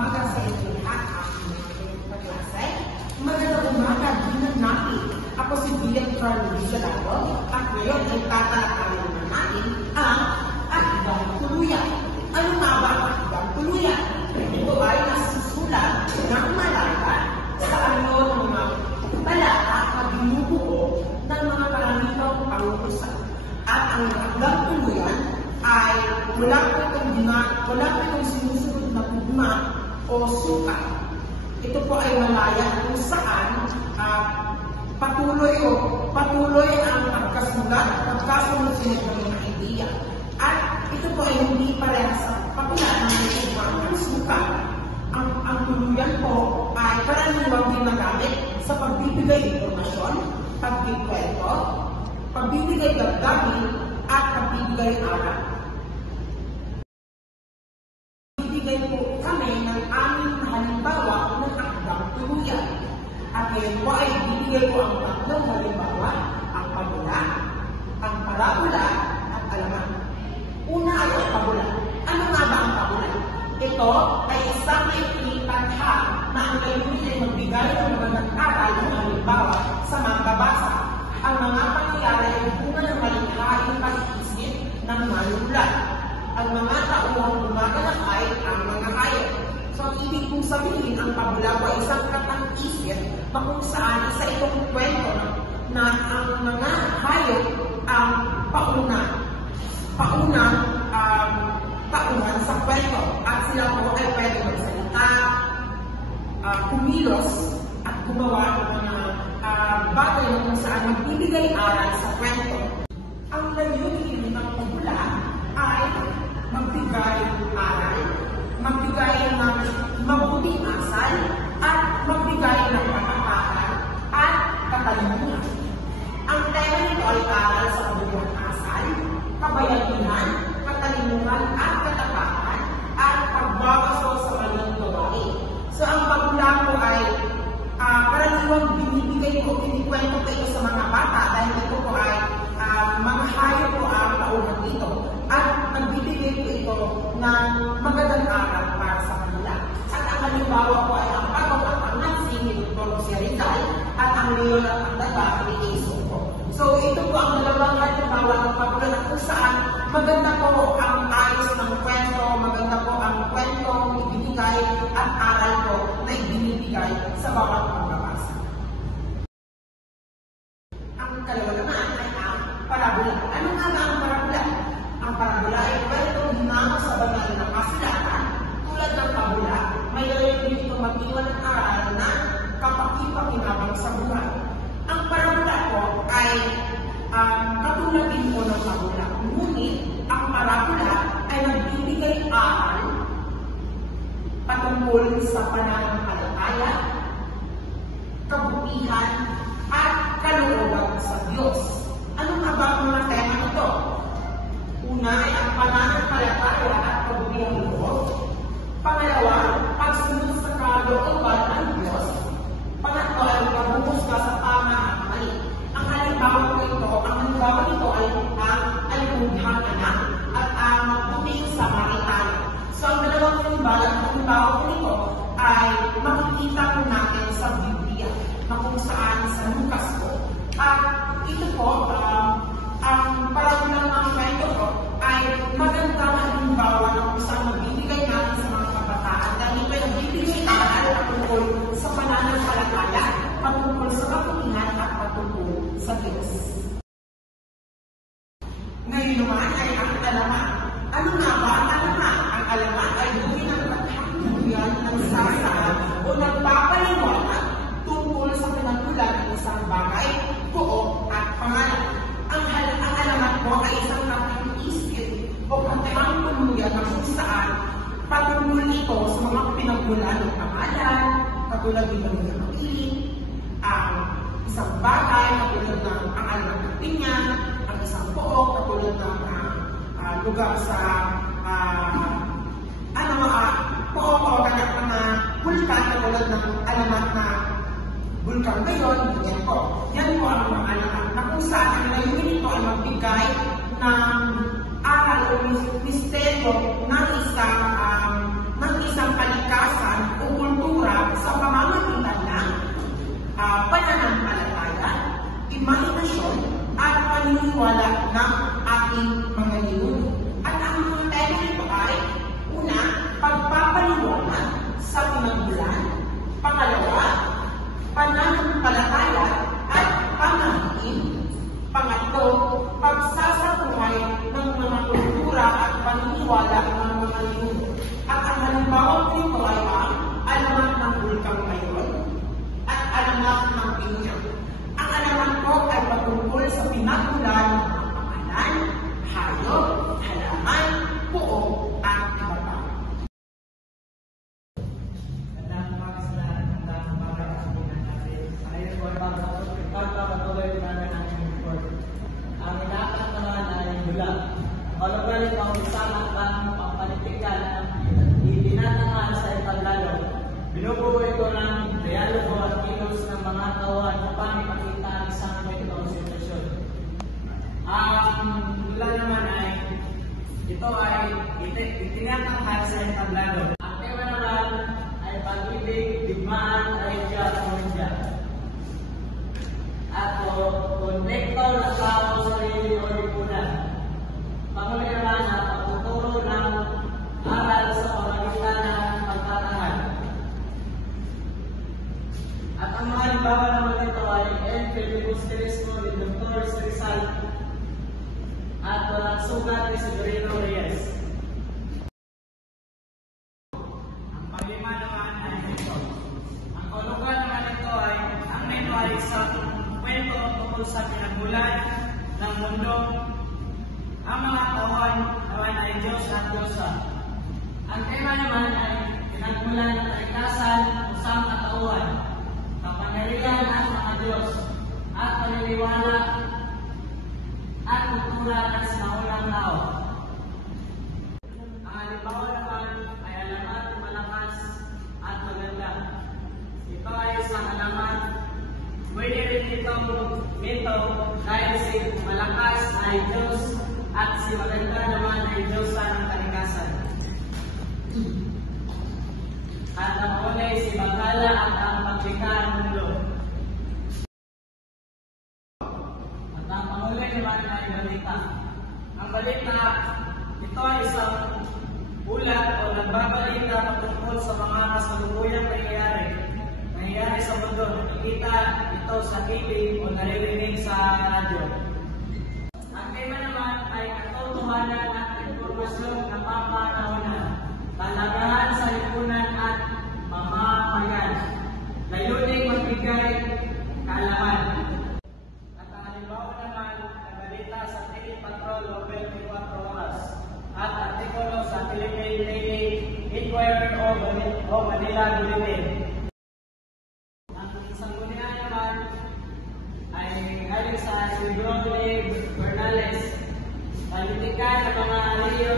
umaga sa inyo lahat, aking kaklase. Magandang umaga din natin. Ako si William Carlos Salado at ngayon ay tatalakayin naman natin ang akdang tuluyan. Ano nga ba ang akdang tuluyan? Ito ay nasusulat ng Malaya sa ano ng mga talata na binubuo ng mga karaniwang pangutusan. At ang akdang tuluyan ay wala po sinusunod na tugma o sukat. Ito po ay Malaya kung saan patuloy ang pagkasunod sila ng mga ideya. At ito po ay hindi parehas sa pakulat ng tugma ng sukat. Ang tuluyan po ay karaniwang ginagamit sa pagbibigay impormasyon, pagkikwento, pagbibigay damdamin, at pagbibigay aral. Bibigay po kami ng aming halimbawa ng akdang tuluyan. At ngayon po ay bibigay po ang tatlong halimbawa, ang pabula, ang parabola, at alaman. Una ay ang pabula. Ano nga ba ang pabula? Ito ay isang itinitadha na ang layunin ay magbigay ng magandang aral ng halimbawa sa mangbabasa. Ang mga pangyayari ay bunga ng malikhaing pag-iisip ng manunulat. Ang mga tauhang gumaganap ay ang mga hayop. So, ang ibig kong sabihin, ang pabula po ay isang katang-isip na kung saan isa itong kwento na ang mga hayop ang tauhan sa kwento. At sila po ay pwede magsalita, kumilos, at gumawa ng mga bagay na kung saan magbibigay aral sa kwento. Ang layunin ng pabula ay magbigay aral, magbigay ng mabuting asal, at magbigay ng kapatakan at katalinuhan. Ang tema nito ay aral sa mabuting asal, kabayaginan, katalinuhan at katatakan, at pagbabaso sa maling gawain. So ang pabula po ay karaniwang binibigay ko, kinikwento ko ito sa mga bata dahil ito po ay mga hayop po ang tauhan dito. At nagbibigay ko ito ng magandang aral para sa kanila. At ang halimbawa po ay ang pagaw at ang nagsing ni Dr. Jose Rizal at ang leon at ang daga ni Eso po. So ito po ang dalawang halimbawa ng pabula na kung saan maganda po ang ayos ng kwento, maganda po ang kwento ibinigay at aral po na ibinibigay sa bawat pagbabasa. Ang kalawa naman ay ang parabola. Ano nga ba ang parabola? Ang parabola ay kwento hinama sa banal na kasulatan. Tulad ng pabula, may layunin itong mag-iwan ng aral na kapaki-pakinabang sa buhay. Ang parabola po ay katulad din po ng pabula. Ngunit, ang parabola ay nagbibigay aral patungkol sa pananampalataya, kabutihan, at kalooban sa Diyos. Ano nga ba ang mga tema nito? Una ay ang pananampalataya at kabutihan ng Diyos. Pangalawa, pagsunod sa kalooban ng Diyos. Pangatlo ay pagbubuska sa tama at mali. Ang halimbawa nito ay ang bughang anak at ang magputing Samaritano. So ang dalawang halimbawa nito ay makikita po natin sa Biblia na kung saan sa Lucas po. At ito po, ang parabola ng kwento po ay magandang halimbawa na kung saan magbibigay natin sa mga kabataan dahil ito ay nagbibigay aral patungkol sa pananampalataya, patungkol sa kaputihan at patungkol sa Diyos. Ngayon naman ay ang alaman. Ano nga ba ang alaman? Ang alaman ay buhay ng pagkakuluyan ng sasaan o nagpapaliwanag tungkol sa pinagmulan ng isang bagay, buo at pangalan. Ang alaman po ay isang nakang-isip o pagkakuluyan na kung saan patungkol ito sa mga pinagmulan ng pangalan, katulad dito ng pag-iling, ang isang bagay, katulad ng ang alaman ng pinya, ang isang buo, katulad ng lugar sa po na bulkan, katulad ng alamat na bulkan ngayon, yan po. Yan po ang mga alamat na kung saan ang layunin ito ay magbigay ng aral o misteryo ng isang kalikasan imahinasyon at paniniwala ng ating mga ninuno. At ang mga tema nito ay, una, pagpapaliwanag sa pinagmulan, pangalawa, pananampalataya at pamahiin, pangatlo, pagsasabuhay ng mga kultura at paniniwala ng mga ninuno. At ang halimbawa nito ay ang alamat ng Bulkang Mayon at alamat ng Pinya. Ang alamat ko ay patungkol sa pinagmulan ng mga pangalan, hayop, halaman, puok, at iba pa. Magandang umaga sa lahat, magandang umaga sa pinan natin. Ngayon po ay pagpapatuloy namin ang inyong report. Ang inaatak naman ay bula. Kalugan ito ang isang akbang pangpanitikal ang itinatangal sa itaglalo. Binubuo ito ng dialogo at kilos ng mga tauhan upang ipakita ang isang epekto sitwasyon. Ang bula naman ay ito ay itinatangal sa itaglalo. Ang tema naman ay pag-ibig, digmaan, raisya at pamilya. At kontekto ng tao sa sarili o lipunan. Panghuli naman ang pagtuturo ng aral sa pamagitan ng pagtatanghal. At ang mga halimbawa naman nito ay El Filibusterismo ni Dr. Rizal at walang sugat ni Severino Reyes. Ang panglima naman ay ito. Ang kaulugan naman ito ay, ang nito ay isang kwento tungkol sa pinagmulan ng mundo. Ang mga tauhan naman ay Diyos at Diyosa. Ang tema naman ay pinagmulan ng kalikasan o sang katauhan, kapangyarihan ng mga Diyos, at paniniwala at kultura ng sinaunang tao. Ang halimbawa naman ay alamat, malakas at maganda. Ito ay isang alamat. Pwede rin itong mito dahil si malakas ay Diyos at si maganda naman ay Diyos ng kalikasan. At ang una ay si Bagala at ang paglikha ng mundo. At ang panghuli naman ay balita. Ang balita, ito ay isang ulat o nagbabalita patungkol sa mga kasalukuyang nangyayari sa mundo. Nakikita ito sa TV o naririnig sa radyo. Ang tema naman ay katotohanan at impormasyon na papanahonan, talagahan sa lipunan at mamamayan, layuning magbigay kaalaman. At ang halimbawa naman ay balita sa TV Patrol o 24 Oras at artikulo sa Philippine Daily Inquirer o Manila Bulletin. Ang isang gulihan naman ay galing sa Silvio Bernales, palitika ng mga aliyo